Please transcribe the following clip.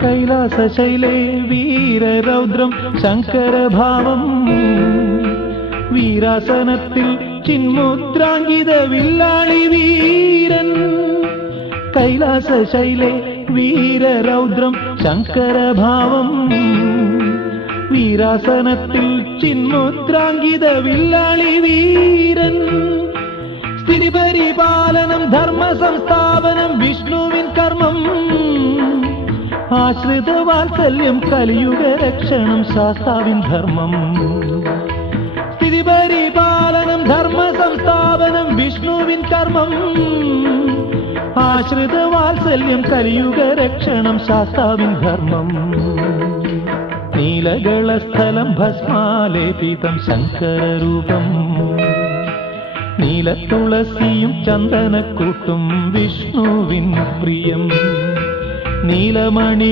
കൈലാസശൈലേ വീരരൗദ്രം ശങ്കരഭാവം വീരാസനത്തിൽ ചിന്മുദ്രാങ്കിത വില്ലാളി വീരൻ കൈലാസശൈലേ വീരരൗദ്രം ശങ്കരഭാവം വീരാസനത്തിൽ ചിന്മുദ്രാങ്കിത വില്ലാളി വീരൻ സ്ഥിതിപരിപാലനം ധർമ്മ സംസ്ഥാപനം വിഷ്ണുവിൻ കർമ്മം ആശ്രിത വാത്സല്യം കലിയുഗ രക്ഷണം ശാസ്താവിൻ ധർമ്മം സ്ഥിതിപരിപാലനം ധർമ്മ സംസ്ഥാപനം വിഷ്ണുവിൻ കർമ്മം ആശ്രിത വാത്സല്യം കലിയുഗ രക്ഷണം ശാസ്താവിൻ ധർമ്മം നീലകളസ്ഥലം ഭസ്മാലേപിതം ശങ്കരരൂപം നീലത്തുളസിയും ചന്ദനക്കൂട്ടും വിഷ്ണുവിൻ പ്രിയം നീലമണികൾ